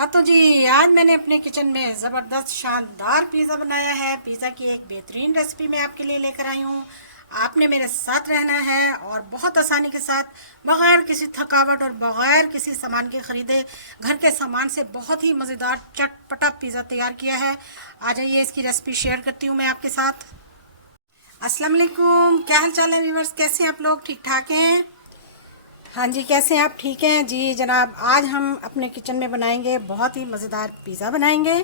हाँ तो जी, आज मैंने अपने किचन में ज़बरदस्त शानदार पिज़्ज़ा बनाया है। पिज़्ज़ा की एक बेहतरीन रेसिपी मैं आपके लिए लेकर आई हूँ। आपने मेरे साथ रहना है और बहुत आसानी के साथ, बगैर किसी थकावट और बगैर किसी सामान के ख़रीदे, घर के सामान से बहुत ही मज़ेदार चटपटा पिज़्ज़ा तैयार किया है। आ जाइए, इसकी रेसिपी शेयर करती हूँ मैं आपके साथ। अस्सलाम वालेकुम, क्या हाल चाल है व्यूअर्स? कैसे हैं आप लोग? ठीक ठाक हैं? हाँ जी, कैसे हैं आप? ठीक हैं जी जनाब। आज हम अपने किचन में बनाएंगे, बहुत ही मज़ेदार पिज़्ज़ा बनाएंगे।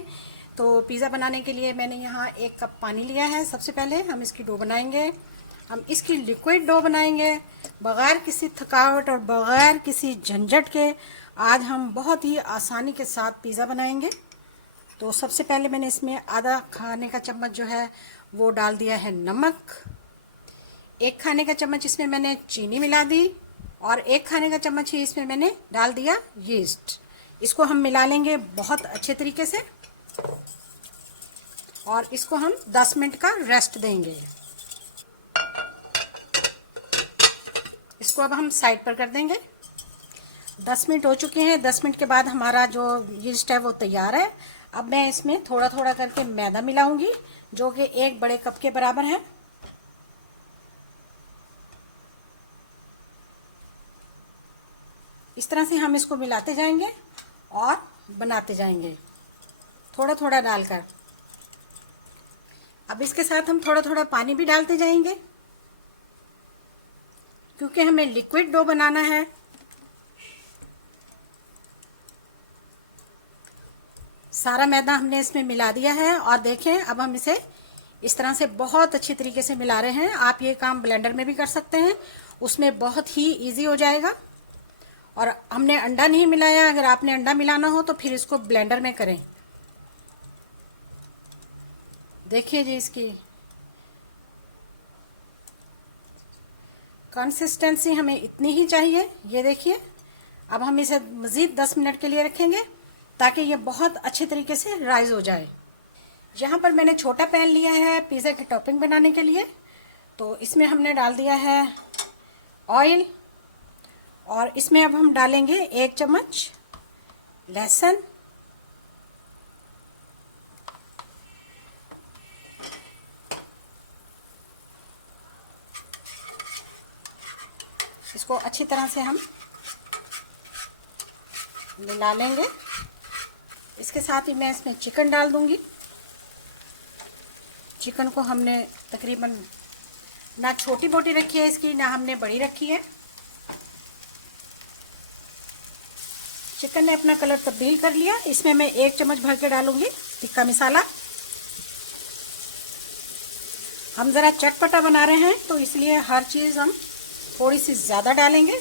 तो पिज़्ज़ा बनाने के लिए मैंने यहाँ 1 कप पानी लिया है। सबसे पहले हम इसकी डो बनाएंगे। हम इसकी लिक्विड डो बनाएंगे बग़ैर किसी थकावट और बग़ैर किसी झंझट के। आज हम बहुत ही आसानी के साथ पिज़्ज़ा बनाएंगे। तो सबसे पहले मैंने इसमें आधा खाने का चम्मच जो है वो डाल दिया है नमक। 1 खाने का चम्मच इसमें मैंने चीनी मिला दी और 1 खाने का चम्मच ही इसमें मैंने डाल दिया यीस्ट। इसको हम मिला लेंगे बहुत अच्छे तरीके से और इसको हम 10 मिनट का रेस्ट देंगे। इसको अब हम साइड पर कर देंगे। 10 मिनट हो चुके हैं। 10 मिनट के बाद हमारा जो यीस्ट है वो तैयार है। अब मैं इसमें थोड़ा थोड़ा करके मैदा मिलाऊंगी, जो कि 1 बड़े कप के बराबर है। इस तरह से हम इसको मिलाते जाएंगे और बनाते जाएंगे, थोड़ा थोड़ा डालकर। अब इसके साथ हम थोड़ा थोड़ा पानी भी डालते जाएंगे, क्योंकि हमें लिक्विड डो बनाना है। सारा मैदा हमने इसमें मिला दिया है और देखें, अब हम इसे इस तरह से बहुत अच्छी तरीके से मिला रहे हैं। आप ये काम ब्लेंडर में भी कर सकते हैं, उसमें बहुत ही इजी हो जाएगा। और हमने अंडा नहीं मिलाया। अगर आपने अंडा मिलाना हो तो फिर इसको ब्लेंडर में करें। देखिए जी, इसकी कंसिस्टेंसी हमें इतनी ही चाहिए। ये देखिए, अब हम इसे मज़ीद 10 मिनट के लिए रखेंगे ताकि ये बहुत अच्छे तरीके से राइज हो जाए। यहाँ पर मैंने छोटा पैन लिया है पिज़्ज़ा की टॉपिंग बनाने के लिए। तो इसमें हमने डाल दिया है ऑयल और इसमें अब हम डालेंगे 1 चम्मच लहसुन, इसको अच्छी तरह से हम मिला लेंगे। इसके साथ ही मैं इसमें चिकन डाल दूंगी। चिकन को हमने तकरीबन ना छोटी बोटी रखी है इसकी, ना हमने बड़ी रखी है। चिकन ने अपना कलर तब्दील कर लिया। इसमें मैं 1 चम्मच भर के डालूंगी टिक्का मसाला। हम ज़रा चटपटा बना रहे हैं तो इसलिए हर चीज़ हम थोड़ी सी ज़्यादा डालेंगे।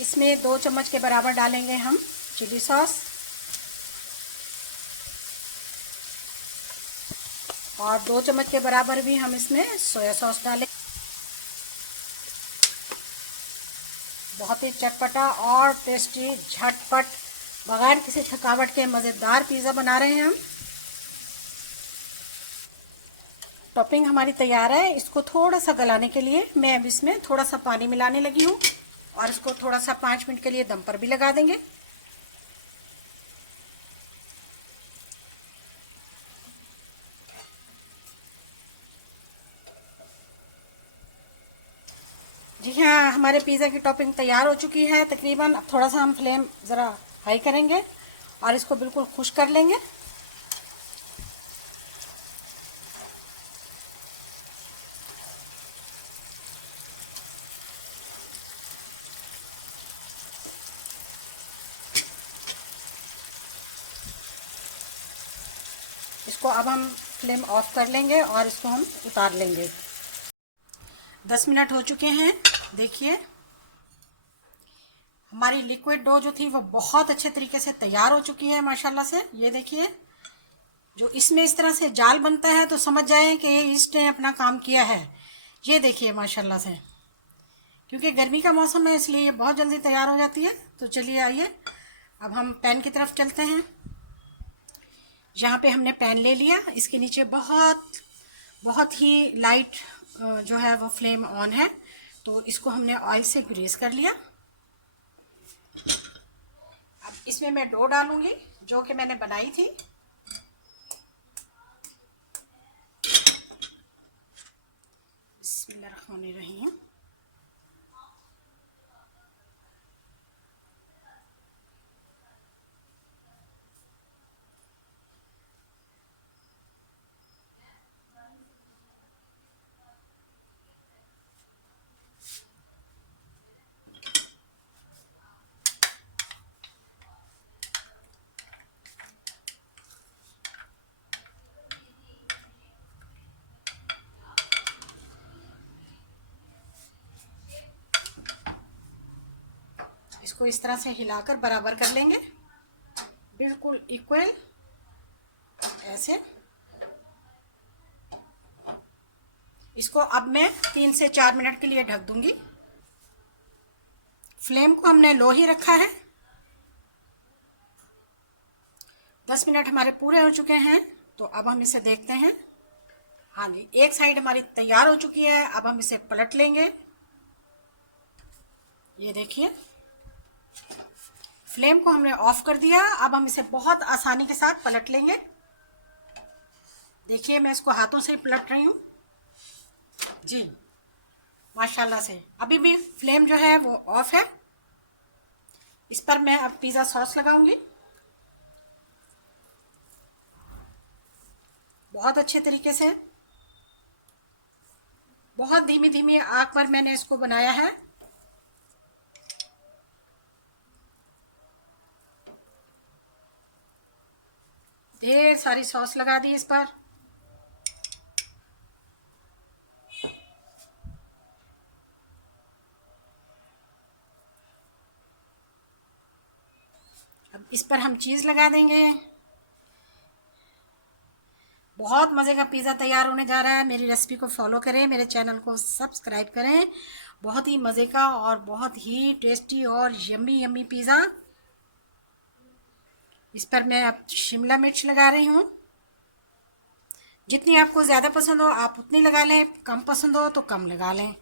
इसमें 2 चम्मच के बराबर डालेंगे हम चिली सॉस और 2 चम्मच के बराबर भी हम इसमें सोया सॉस डालें। बहुत ही चटपटा और टेस्टी, झटपट, बगैर किसी थकावट के मज़ेदार पिज़्ज़ा बना रहे हैं हम। टॉपिंग हमारी तैयार है। इसको थोड़ा सा गलाने के लिए मैं अब इसमें थोड़ा सा पानी मिलाने लगी हूँ और इसको थोड़ा सा 5 मिनट के लिए दम पर भी लगा देंगे। जी हाँ, हमारे पिज़्ज़ा की टॉपिंग तैयार हो चुकी है तकरीबन। अब थोड़ा सा हम फ्लेम ज़रा हाई करेंगे और इसको बिल्कुल खुश कर लेंगे। इसको अब हम फ्लेम ऑफ कर लेंगे और इसको हम उतार लेंगे। 10 मिनट हो चुके हैं। देखिए, हमारी लिक्विड डो जो थी वो बहुत अच्छे तरीके से तैयार हो चुकी है माशाल्लाह से। ये देखिए, जो इसमें इस तरह से जाल बनता है तो समझ जाएं कि ये ईस्ट ने अपना काम किया है। ये देखिए माशाल्लाह से, क्योंकि गर्मी का मौसम है इसलिए ये बहुत जल्दी तैयार हो जाती है। तो चलिए आइए, अब हम पैन की तरफ चलते हैं। जहाँ पे हमने पैन ले लिया, इसके नीचे बहुत बहुत ही लाइट जो है वो फ्लेम ऑन है। तो इसको हमने ऑयल से ग्रीस कर लिया। अब इसमें मैं डो डालूंगी जो कि मैंने बनाई थी। बिस्मिल्लाहिर्रहमानिर्रहीम। इसको इस तरह से हिलाकर बराबर कर लेंगे, बिल्कुल इक्वल ऐसे। इसको अब मैं 3 से 4 मिनट के लिए ढक दूंगी। फ्लेम को हमने लो ही रखा है। 10 मिनट हमारे पूरे हो चुके हैं, तो अब हम इसे देखते हैं। हाँ जी, एक साइड हमारी तैयार हो चुकी है। अब हम इसे पलट लेंगे। ये देखिए, फ्लेम को हमने ऑफ कर दिया। अब हम इसे बहुत आसानी के साथ पलट लेंगे। देखिए, मैं इसको हाथों से ही पलट रही हूँ जी, माशाल्लाह से। अभी भी फ्लेम जो है वो ऑफ है। इस पर मैं अब पिज़्ज़ा सॉस लगाऊंगी। बहुत अच्छे तरीके से, बहुत धीमी धीमी आग पर मैंने इसको बनाया है। ढेर सारी सॉस लगा दी इस पर। अब इस पर हम चीज़ लगा देंगे। बहुत मज़े का पिज़्ज़ा तैयार होने जा रहा है। मेरी रेसिपी को फॉलो करें, मेरे चैनल को सब्सक्राइब करें। बहुत ही मज़े का और बहुत ही टेस्टी और यम्मी यम्मी पिज़्ज़ा। इस पर मैं अब शिमला मिर्च लगा रही हूँ। जितनी आपको ज़्यादा पसंद हो आप उतनी लगा लें, कम पसंद हो तो कम लगा लें।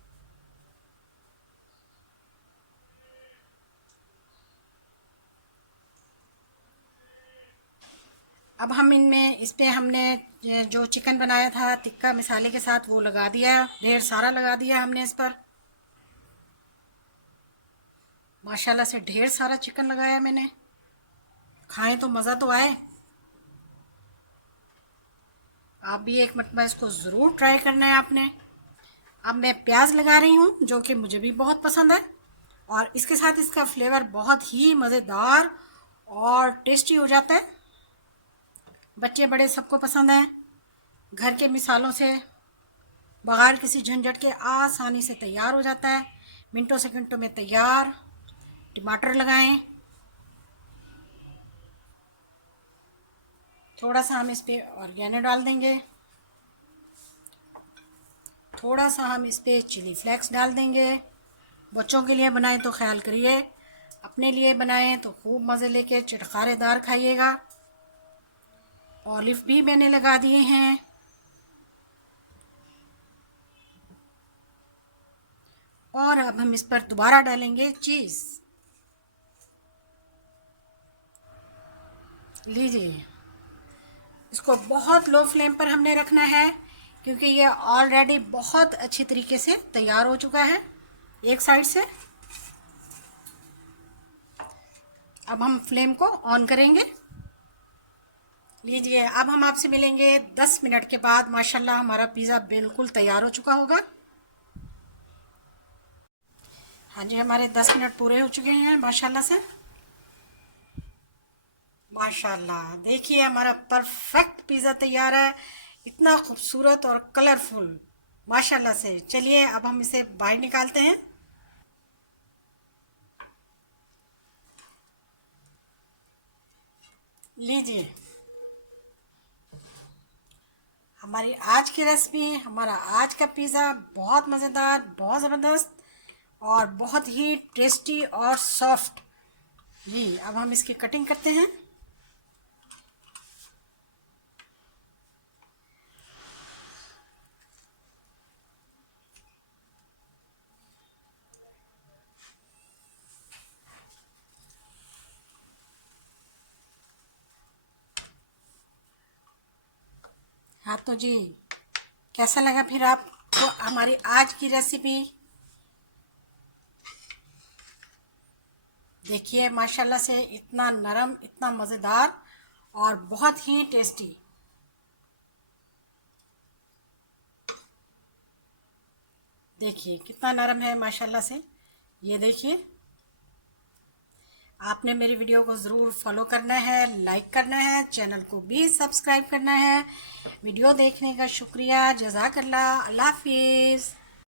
अब हम इनमें इस पे हमने जो चिकन बनाया था टिक्का मसाले के साथ वो लगा दिया। ढेर सारा लगा दिया हमने इस पर। माशाल्लाह से ढेर सारा चिकन लगाया मैंने। खाएं तो मज़ा तो आए। आप भी एक मरतबा इसको ज़रूर ट्राई करना है आपने। अब मैं प्याज लगा रही हूँ जो कि मुझे भी बहुत पसंद है, और इसके साथ इसका फ्लेवर बहुत ही मज़ेदार और टेस्टी हो जाता है। बच्चे बड़े सबको पसंद है। घर के मिसालों से बगैर किसी झंझट के आसानी से तैयार हो जाता है। मिनटों सेकंडों में तैयार। टमाटर लगाएं। थोड़ा सा हम इस पे ऑर्गेनो डाल देंगे। थोड़ा सा हम इस पे चिली फ्लेक्स डाल देंगे। बच्चों के लिए बनाएं तो ख्याल करिए, अपने लिए बनाएं तो खूब मज़े लेके चटखारेदार खाइएगा। ऑलिव भी मैंने लगा दिए हैं। और अब हम इस पर दोबारा डालेंगे चीज़। लीजिए, इसको बहुत लो फ्लेम पर हमने रखना है क्योंकि ये ऑलरेडी बहुत अच्छी तरीके से तैयार हो चुका है एक साइड से। अब हम फ्लेम को ऑन करेंगे। लीजिए, अब हम आपसे मिलेंगे 10 मिनट के बाद। माशाल्लाह हमारा पिज़्ज़ा बिल्कुल तैयार हो चुका होगा। हाँ जी, हमारे 10 मिनट पूरे हो चुके हैं माशाल्लाह से। माशाल्लाह देखिए, हमारा परफेक्ट पिज़्ज़ा तैयार है। इतना खूबसूरत और कलरफुल, माशाल्लाह से। चलिए अब हम इसे बाहर निकालते हैं। लीजिए, हमारी आज की रेसिपी, हमारा आज का पिज़्ज़ा बहुत मज़ेदार, बहुत ज़बरदस्त और बहुत ही टेस्टी और सॉफ्ट। जी, अब हम इसकी कटिंग करते हैं। हाँ तो जी, कैसा लगा फिर आपको हमारी आज की रेसिपी? देखिए माशाल्लाह से इतना नरम, इतना मज़ेदार और बहुत ही टेस्टी। देखिए कितना नरम है माशाल्लाह से। ये देखिए, आपने मेरी वीडियो को ज़रूर फॉलो करना है, लाइक करना है, चैनल को भी सब्सक्राइब करना है। वीडियो देखने का शुक्रिया, जज़ाकल्लाह, अल्लाह हाफिज़।